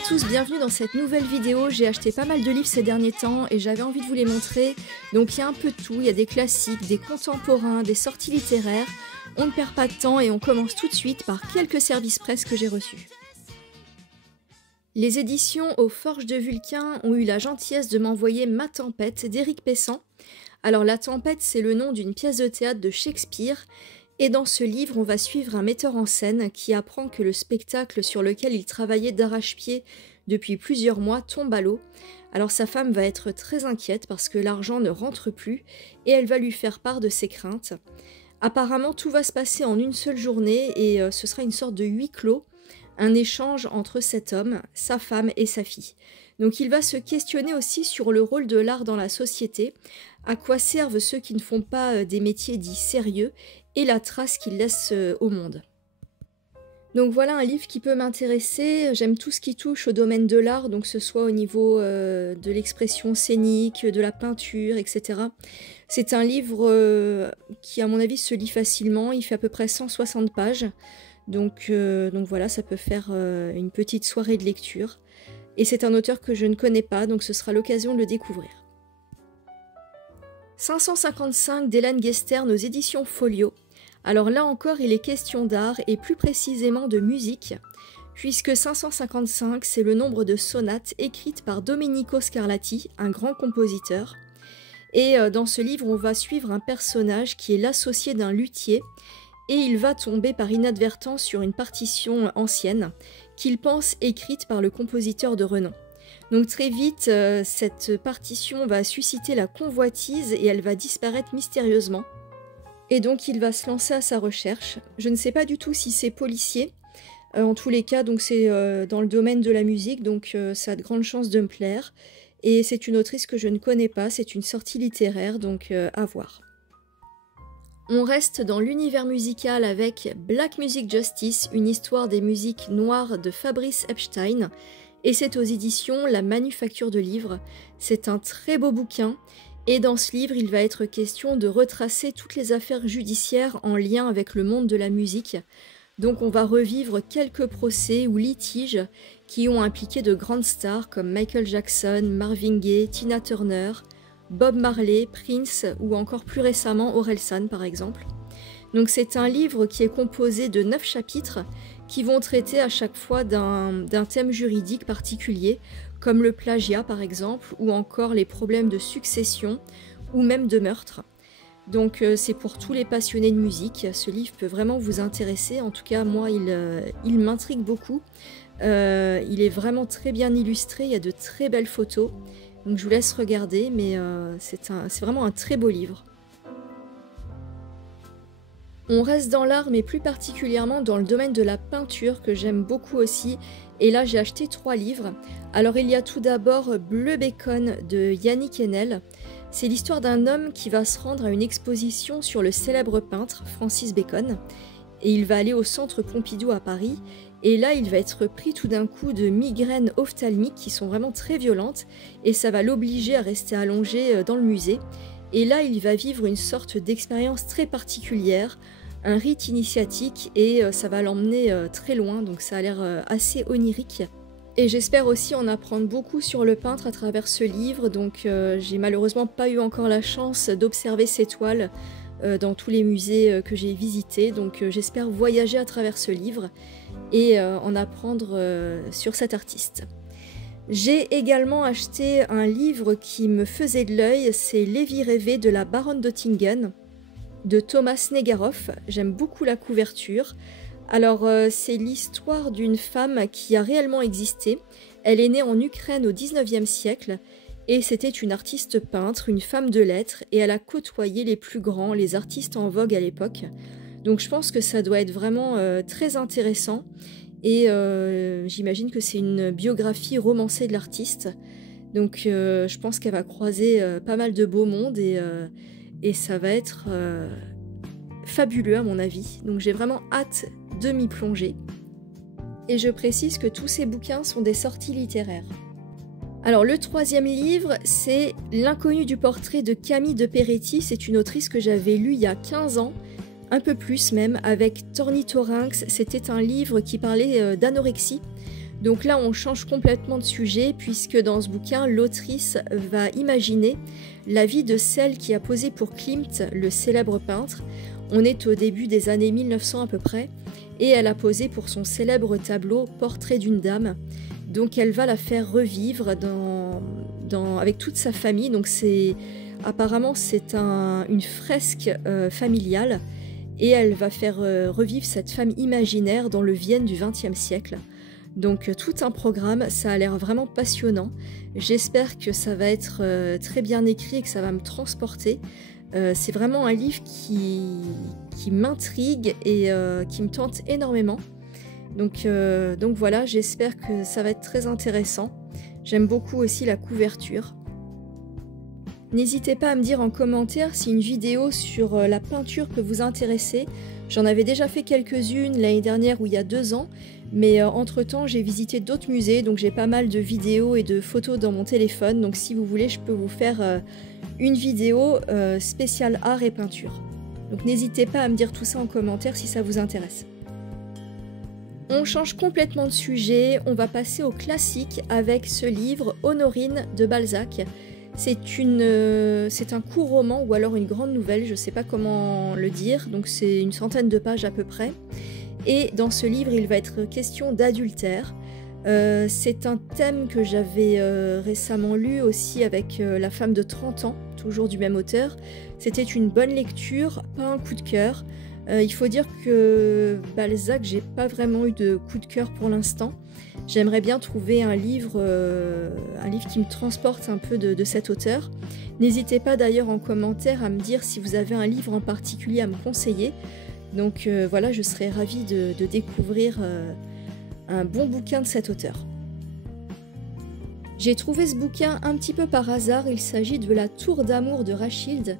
à tous, bienvenue dans cette nouvelle vidéo. J'ai acheté pas mal de livres ces derniers temps et j'avais envie de vous les montrer. Donc il y a un peu de tout, il y a des classiques, des contemporains, des sorties littéraires. On ne perd pas de temps et on commence tout de suite par quelques services presse que j'ai reçus. Les éditions aux Forges de Vulcain ont eu la gentillesse de m'envoyer Ma Tempête d'Éric Pessan. Alors La Tempête, c'est le nom d'une pièce de théâtre de Shakespeare. Et dans ce livre, on va suivre un metteur en scène qui apprend que le spectacle sur lequel il travaillait d'arrache-pied depuis plusieurs mois tombe à l'eau. Alors sa femme va être très inquiète parce que l'argent ne rentre plus et elle va lui faire part de ses craintes. Apparemment, tout va se passer en une seule journée et ce sera une sorte de huis clos, un échange entre cet homme, sa femme et sa fille. Donc il va se questionner aussi sur le rôle de l'art dans la société, à quoi servent ceux qui ne font pas des métiers dits sérieux et la trace qu'il laisse au monde. Donc voilà un livre qui peut m'intéresser. J'aime tout ce qui touche au domaine de l'art, donc que ce soit au niveau de l'expression scénique, de la peinture, etc. C'est un livre qui à mon avis se lit facilement, il fait à peu près 160 pages, donc voilà, ça peut faire une petite soirée de lecture. Et c'est un auteur que je ne connais pas, donc ce sera l'occasion de le découvrir. 555 d'Hélène Guestern aux éditions Folio. Alors là encore, il est question d'art et plus précisément de musique, puisque 555, c'est le nombre de sonates écrites par Domenico Scarlatti, un grand compositeur. Et dans ce livre, on va suivre un personnage qui est l'associé d'un luthier, et il va tomber par inadvertance sur une partition ancienne, qu'il pense écrite par le compositeur de renom. Donc très vite, cette partition va susciter la convoitise et elle va disparaître mystérieusement. Et donc il va se lancer à sa recherche. Je ne sais pas du tout si c'est policier. En tous les cas, donc c'est dans le domaine de la musique, donc ça a de grandes chances de me plaire. Et c'est une autrice que je ne connais pas, c'est une sortie littéraire, donc à voir. On reste dans l'univers musical avec Black Music Justice, une histoire des musiques noires de Fabrice Epstein. Et c'est aux éditions La Manufacture de Livres. C'est un très beau bouquin. Et dans ce livre, il va être question de retracer toutes les affaires judiciaires en lien avec le monde de la musique. Donc on va revivre quelques procès ou litiges qui ont impliqué de grandes stars comme Michael Jackson, Marvin Gaye, Tina Turner, Bob Marley, Prince ou encore plus récemment Orelsan par exemple. Donc c'est un livre qui est composé de 9 chapitres qui vont traiter à chaque fois d'un thème juridique particulier, comme le plagiat par exemple, ou encore les problèmes de succession, ou même de meurtre. Donc c'est pour tous les passionnés de musique, ce livre peut vraiment vous intéresser, en tout cas moi il m'intrigue beaucoup. Il est vraiment très bien illustré, il y a de très belles photos, donc je vous laisse regarder, mais c'est vraiment un très beau livre. On reste dans l'art, mais plus particulièrement dans le domaine de la peinture, que j'aime beaucoup aussi. Et là, j'ai acheté 3 livres. Alors, il y a tout d'abord Bleu Bacon de Yannick Enel. C'est l'histoire d'un homme qui va se rendre à une exposition sur le célèbre peintre Francis Bacon. Et il va aller au centre Pompidou à Paris. Et là, il va être pris tout d'un coup de migraines ophtalmiques qui sont vraiment très violentes. Et ça va l'obliger à rester allongé dans le musée. Et là, il va vivre une sorte d'expérience très particulière, un rite initiatique, et ça va l'emmener très loin, donc ça a l'air assez onirique. Et j'espère aussi en apprendre beaucoup sur le peintre à travers ce livre, donc j'ai malheureusement pas eu encore la chance d'observer ces toiles dans tous les musées que j'ai visités, donc j'espère voyager à travers ce livre et en apprendre sur cet artiste. J'ai également acheté un livre qui me faisait de l'œil, c'est Les Vies rêvées de la baronne d'Ottingen, de Thomas Negaroff. J'aime beaucoup la couverture. Alors c'est l'histoire d'une femme qui a réellement existé. Elle est née en Ukraine au 19e siècle et c'était une artiste peintre, une femme de lettres, et elle a côtoyé les plus grands, les artistes en vogue à l'époque. Donc je pense que ça doit être vraiment très intéressant. Et j'imagine que c'est une biographie romancée de l'artiste. Donc je pense qu'elle va croiser pas mal de beau monde et ça va être fabuleux à mon avis. Donc j'ai vraiment hâte de m'y plonger. Et je précise que tous ces bouquins sont des sorties littéraires. Alors le 3e livre, c'est L'inconnu du portrait de Camille de Peretti. C'est une autrice que j'avais lue il y a 15 ans. Un peu plus même, avec Tornitorynx. C'était un livre qui parlait d'anorexie. Donc là, on change complètement de sujet puisque dans ce bouquin, l'autrice va imaginer la vie de celle qui a posé pour Klimt, le célèbre peintre. On est au début des années 1900 à peu près, et elle a posé pour son célèbre tableau Portrait d'une dame. Donc elle va la faire revivre avec toute sa famille. Donc apparemment c'est une fresque familiale, et elle va faire revivre cette femme imaginaire dans le Vienne du XXe siècle. Donc tout un programme, ça a l'air vraiment passionnant. J'espère que ça va être très bien écrit et que ça va me transporter. C'est vraiment un livre qui m'intrigue et qui me tente énormément. Donc voilà, j'espère que ça va être très intéressant. J'aime beaucoup aussi la couverture. N'hésitez pas à me dire en commentaire si une vidéo sur la peinture peut vous intéresser. J'en avais déjà fait quelques-unes l'année dernière ou il y a 2 ans, mais entre-temps j'ai visité d'autres musées, donc j'ai pas mal de vidéos et de photos dans mon téléphone. Donc si vous voulez, je peux vous faire une vidéo spéciale art et peinture. Donc n'hésitez pas à me dire tout ça en commentaire si ça vous intéresse. On change complètement de sujet, on va passer au classique avec ce livre Honorine de Balzac. C'est un court roman ou alors une grande nouvelle, je ne sais pas comment le dire, donc c'est une centaine de pages à peu près. Et dans ce livre, il va être question d'adultère. C'est un thème que j'avais récemment lu aussi avec La femme de 30 ans, toujours du même auteur. C'était une bonne lecture, pas un coup de cœur. Il faut dire que Balzac, j'ai pas vraiment eu de coup de cœur pour l'instant. J'aimerais bien trouver un livre qui me transporte un peu de cet auteur. N'hésitez pas d'ailleurs en commentaire à me dire si vous avez un livre en particulier à me conseiller. Donc voilà, je serais ravie de découvrir un bon bouquin de cet auteur. J'ai trouvé ce bouquin un petit peu par hasard. Il s'agit de La Tour d'amour de Rachilde,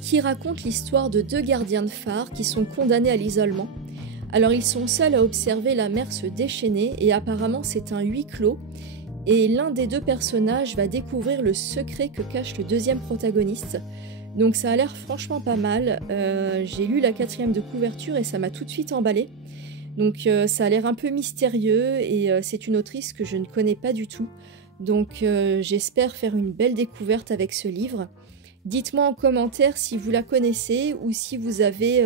qui raconte l'histoire de 2 gardiens de phare qui sont condamnés à l'isolement. Alors ils sont seuls à observer la mer se déchaîner et apparemment c'est un huis clos, et l'un des 2 personnages va découvrir le secret que cache le 2e protagoniste. Donc ça a l'air franchement pas mal. J'ai lu la 4e de couverture et ça m'a tout de suite emballée. Donc ça a l'air un peu mystérieux et c'est une autrice que je ne connais pas du tout. Donc j'espère faire une belle découverte avec ce livre. Dites-moi en commentaire si vous la connaissez ou si vous avez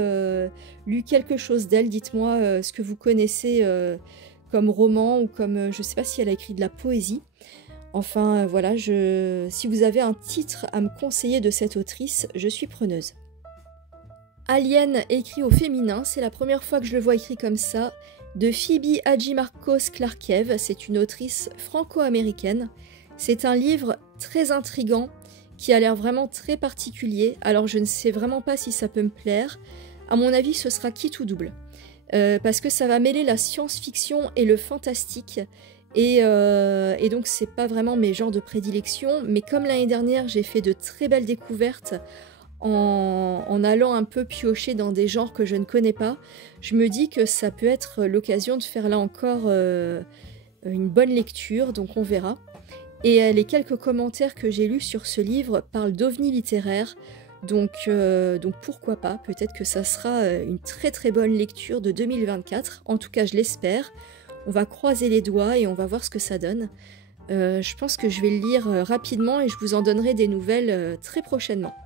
lu quelque chose d'elle. Dites-moi ce que vous connaissez comme roman ou comme... je ne sais pas si elle a écrit de la poésie. Enfin voilà, si vous avez un titre à me conseiller de cette autrice, je suis preneuse. Alien écrit au féminin, c'est la première fois que je le vois écrit comme ça, de Phoebe Hadjimarkos Clarkev. C'est une autrice franco-américaine. C'est un livre très intriguant, qui a l'air vraiment très particulier. Alors je ne sais vraiment pas si ça peut me plaire. À mon avis, ce sera quitte ou double. Parce que ça va mêler la science-fiction et le fantastique. Et donc c'est pas vraiment mes genres de prédilection. Mais comme l'année dernière, j'ai fait de très belles découvertes en allant un peu piocher dans des genres que je ne connais pas, je me dis que ça peut être l'occasion de faire là encore une bonne lecture. Donc on verra. Et les quelques commentaires que j'ai lus sur ce livre parlent d'ovnis littéraires, donc pourquoi pas, peut-être que ça sera une très très bonne lecture de 2024, en tout cas je l'espère. On va croiser les doigts et on va voir ce que ça donne. Je pense que je vais le lire rapidement et je vous en donnerai des nouvelles très prochainement.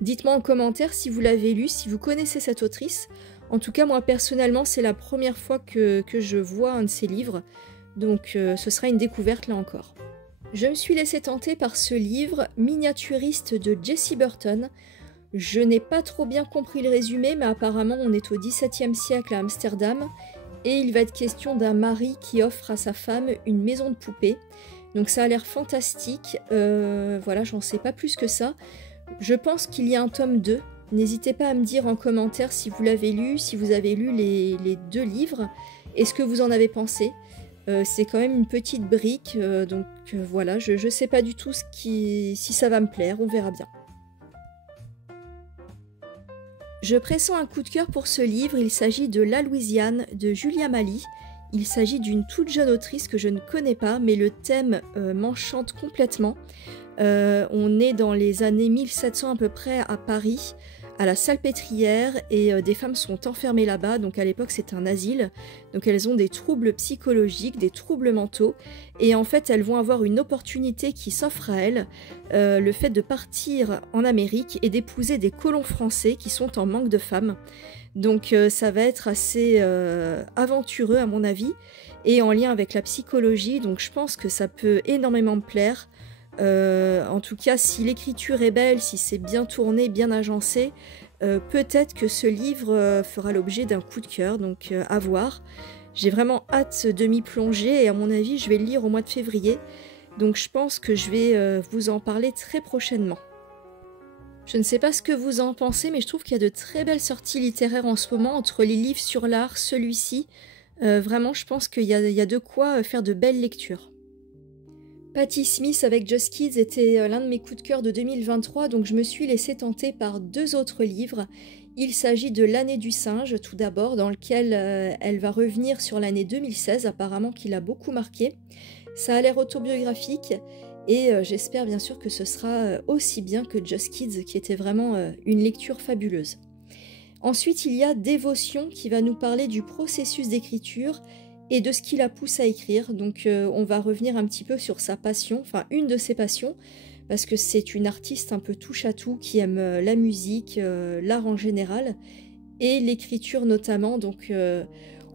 Dites-moi en commentaire si vous l'avez lu, si vous connaissez cette autrice. En tout cas moi personnellement c'est la première fois que je vois un de ses livres, donc ce sera une découverte là encore. Je me suis laissée tenter par ce livre miniaturiste de Jessie Burton. Je n'ai pas trop bien compris le résumé, mais apparemment on est au XVIIe siècle à Amsterdam et il va être question d'un mari qui offre à sa femme une maison de poupée. Donc ça a l'air fantastique, voilà, j'en sais pas plus que ça. Je pense qu'il y a un tome 2. N'hésitez pas à me dire en commentaire si vous l'avez lu, si vous avez lu les 2 livres et ce que vous en avez pensé. C'est quand même une petite brique, donc voilà, je sais pas du tout si ça va me plaire, on verra bien. Je pressens un coup de cœur pour ce livre, il s'agit de La Louisiane de Julia Mali. Il s'agit d'une toute jeune autrice que je ne connais pas, mais le thème m'enchante complètement. On est dans les années 1700 à peu près à Paris. à la salpêtrière et des femmes sont enfermées là-bas. Donc à l'époque c'est un asile, donc elles ont des troubles psychologiques, des troubles mentaux et en fait elles vont avoir une opportunité qui s'offre à elles, le fait de partir en Amérique et d'épouser des colons français qui sont en manque de femmes. Donc ça va être assez aventureux à mon avis et en lien avec la psychologie, donc je pense que ça peut énormément me plaire. En tout cas, si l'écriture est belle, si c'est bien tourné, bien agencé, peut-être que ce livre fera l'objet d'un coup de cœur, donc à voir. J'ai vraiment hâte de m'y plonger et à mon avis, je vais le lire au mois de février. Donc je pense que je vais vous en parler très prochainement. Je ne sais pas ce que vous en pensez, mais je trouve qu'il y a de très belles sorties littéraires en ce moment, entre les livres sur l'art, celui-ci. Vraiment, je pense qu'il y a de quoi faire de belles lectures. Patti Smith avec Just Kids était l'un de mes coups de cœur de 2023, donc je me suis laissée tenter par 2 autres livres. Il s'agit de L'année du singe, tout d'abord, dans lequel elle va revenir sur l'année 2016, apparemment qui l'a beaucoup marqué. Ça a l'air autobiographique, et j'espère bien sûr que ce sera aussi bien que Just Kids, qui était vraiment une lecture fabuleuse. Ensuite, il y a Dévotion, qui va nous parler du processus d'écriture, et de ce qui la pousse à écrire. Donc on va revenir un petit peu sur sa passion, enfin une de ses passions, parce que c'est une artiste un peu touche-à-tout qui aime la musique, l'art en général, et l'écriture notamment. Donc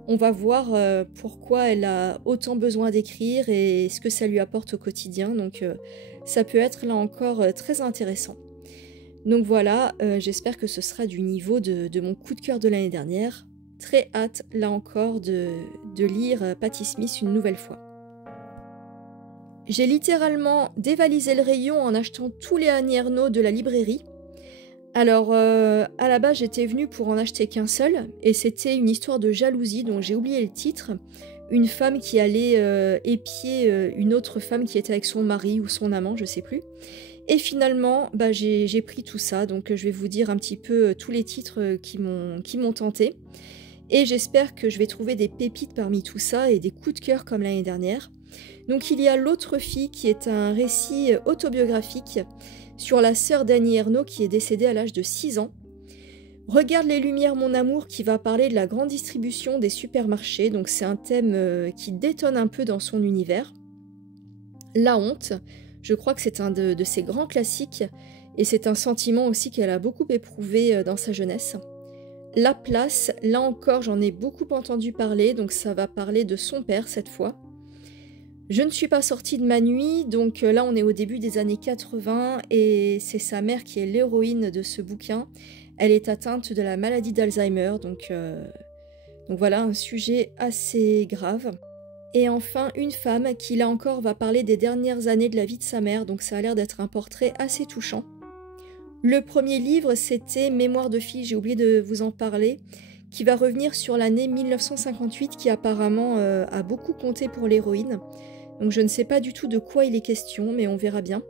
on va voir pourquoi elle a autant besoin d'écrire et ce que ça lui apporte au quotidien. Donc ça peut être là encore très intéressant. Donc voilà, j'espère que ce sera du niveau de mon coup de cœur de l'année dernière. Très hâte, là encore, de lire Patti Smith une nouvelle fois. J'ai littéralement dévalisé le rayon en achetant tous les Annie Ernaux de la librairie. Alors, à la base, j'étais venue pour en acheter qu'un seul, et c'était une histoire de jalousie dont j'ai oublié le titre. Une femme qui allait épier une autre femme qui était avec son mari ou son amant, je sais plus. Et finalement, j'ai pris tout ça, donc je vais vous dire un petit peu tous les titres qui m'ont tenté. Et j'espère que je vais trouver des pépites parmi tout ça et des coups de cœur comme l'année dernière. Donc il y a L'autre fille qui est un récit autobiographique sur la sœur d'Annie Ernaux qui est décédée à l'âge de 6 ans. Regarde les lumières mon amour qui va parler de la grande distribution des supermarchés, donc c'est un thème qui détonne un peu dans son univers. La honte, je crois que c'est un de ses grands classiques et c'est un sentiment aussi qu'elle a beaucoup éprouvé dans sa jeunesse. La place, là encore j'en ai beaucoup entendu parler, donc ça va parler de son père cette fois. Je ne suis pas sortie de ma nuit, donc là on est au début des années 80 et c'est sa mère qui est l'héroïne de ce bouquin. Elle est atteinte de la maladie d'Alzheimer, donc voilà un sujet assez grave. Et enfin une femme qui là encore va parler des dernières années de la vie de sa mère, donc ça a l'air d'être un portrait assez touchant. Le premier livre, c'était Mémoire de fille, j'ai oublié de vous en parler, qui va revenir sur l'année 1958, qui apparemment a beaucoup compté pour l'héroïne. Donc je ne sais pas du tout de quoi il est question, mais on verra bien.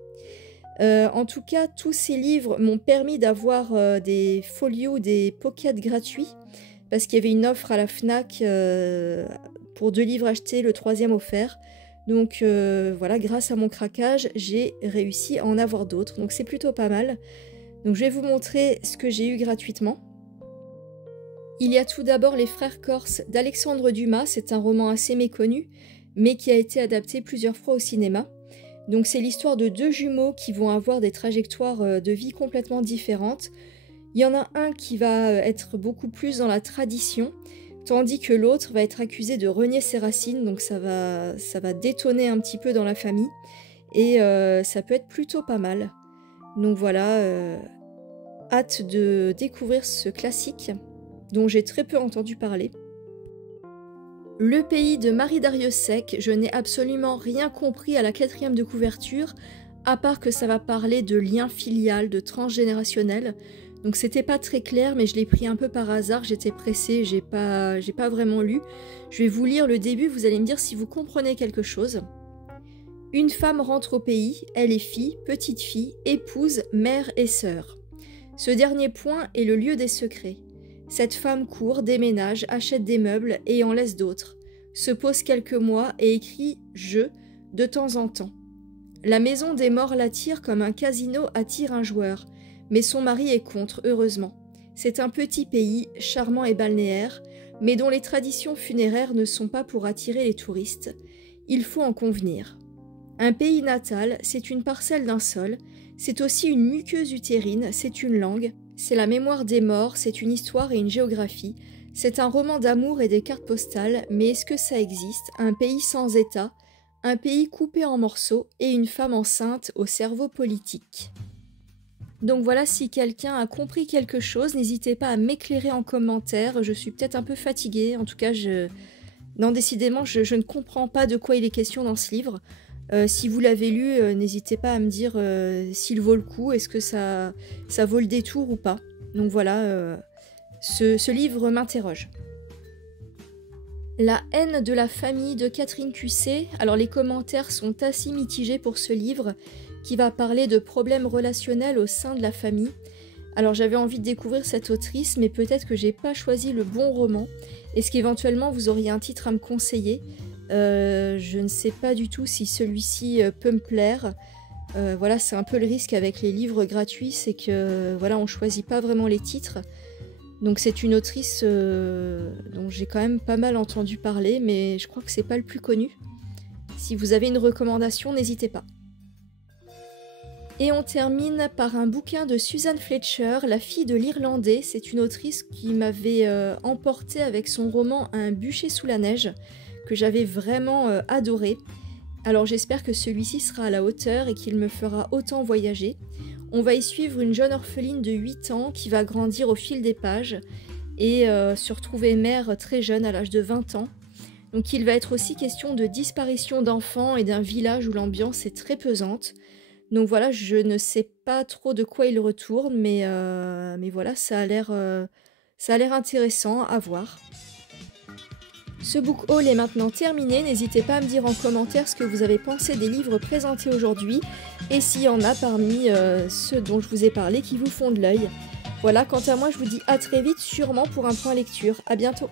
En tout cas, tous ces livres m'ont permis d'avoir des folios, des pockets gratuits, parce qu'il y avait une offre à la FNAC pour 2 livres achetés, le 3e offert. Donc voilà, grâce à mon craquage, j'ai réussi à en avoir d'autres, donc c'est plutôt pas mal. Donc je vais vous montrer ce que j'ai eu gratuitement. Il y a tout d'abord Les Frères Corse d'Alexandre Dumas, c'est un roman assez méconnu, mais qui a été adapté plusieurs fois au cinéma. Donc c'est l'histoire de 2 jumeaux qui vont avoir des trajectoires de vie complètement différentes. Il y en a un qui va être beaucoup plus dans la tradition, tandis que l'autre va être accusé de renier ses racines, donc ça va détonner un petit peu dans la famille, et ça peut être plutôt pas mal. Donc voilà, hâte de découvrir ce classique dont j'ai très peu entendu parler. Le pays de Marie Darrieussecq, je n'ai absolument rien compris à la 4e de couverture, à part que ça va parler de lien filial, de transgénérationnel. Donc c'était pas très clair, mais je l'ai pris un peu par hasard, j'étais pressée, j'ai pas vraiment lu. Je vais vous lire le début, vous allez me dire si vous comprenez quelque chose. Une femme rentre au pays, elle est fille, petite fille, épouse, mère et sœur. Ce dernier point est le lieu des secrets. Cette femme court, déménage, achète des meubles et en laisse d'autres, se pose quelques mois et écrit « je » de temps en temps. La maison des morts l'attire comme un casino attire un joueur, mais son mari est contre, heureusement. C'est un petit pays, charmant et balnéaire, mais dont les traditions funéraires ne sont pas pour attirer les touristes. Il faut en convenir. Un pays natal, c'est une parcelle d'un sol, c'est aussi une muqueuse utérine, c'est une langue, c'est la mémoire des morts, c'est une histoire et une géographie, c'est un roman d'amour et des cartes postales, mais est-ce que ça existe, un pays sans État, un pays coupé en morceaux et une femme enceinte au cerveau politique? Donc voilà, si quelqu'un a compris quelque chose, n'hésitez pas à m'éclairer en commentaire. Je suis peut-être un peu fatiguée, en tout cas, non, décidément, je ne comprends pas de quoi il est question dans ce livre. Si vous l'avez lu, n'hésitez pas à me dire s'il vaut le coup, est-ce que ça vaut le détour ou pas. Donc voilà, ce livre m'interroge. La haine de la famille de Catherine Cusset. Alors les commentaires sont assez mitigés pour ce livre, qui va parler de problèmes relationnels au sein de la famille. Alors j'avais envie de découvrir cette autrice, mais peut-être que j'ai pas choisi le bon roman. Est-ce qu'éventuellement vous auriez un titre à me conseiller? Je ne sais pas du tout si celui-ci peut me plaire. Voilà, c'est un peu le risque avec les livres gratuits, c'est que voilà, on choisit pas vraiment les titres. Donc c'est une autrice dont j'ai quand même pas mal entendu parler, mais je crois que c'est pas le plus connu. Si vous avez une recommandation, n'hésitez pas. Et on termine par un bouquin de Susan Fletcher, La fille de l'Irlandais. C'est une autrice qui m'avait emporté avec son roman Un bûcher sous la neige, que j'avais vraiment adoré. Alors j'espère que celui-ci sera à la hauteur et qu'il me fera autant voyager. On va y suivre une jeune orpheline de 8 ans qui va grandir au fil des pages et se retrouver mère très jeune à l'âge de 20 ans. Donc il va être aussi question de disparition d'enfants et d'un village où l'ambiance est très pesante. Donc voilà, je ne sais pas trop de quoi il retourne, mais voilà, ça a l'air intéressant à voir. Ce book haul est maintenant terminé, n'hésitez pas à me dire en commentaire ce que vous avez pensé des livres présentés aujourd'hui, et s'il y en a parmi ceux dont je vous ai parlé qui vous font de l'œil. Voilà, quant à moi je vous dis à très vite, sûrement pour un point lecture. À bientôt.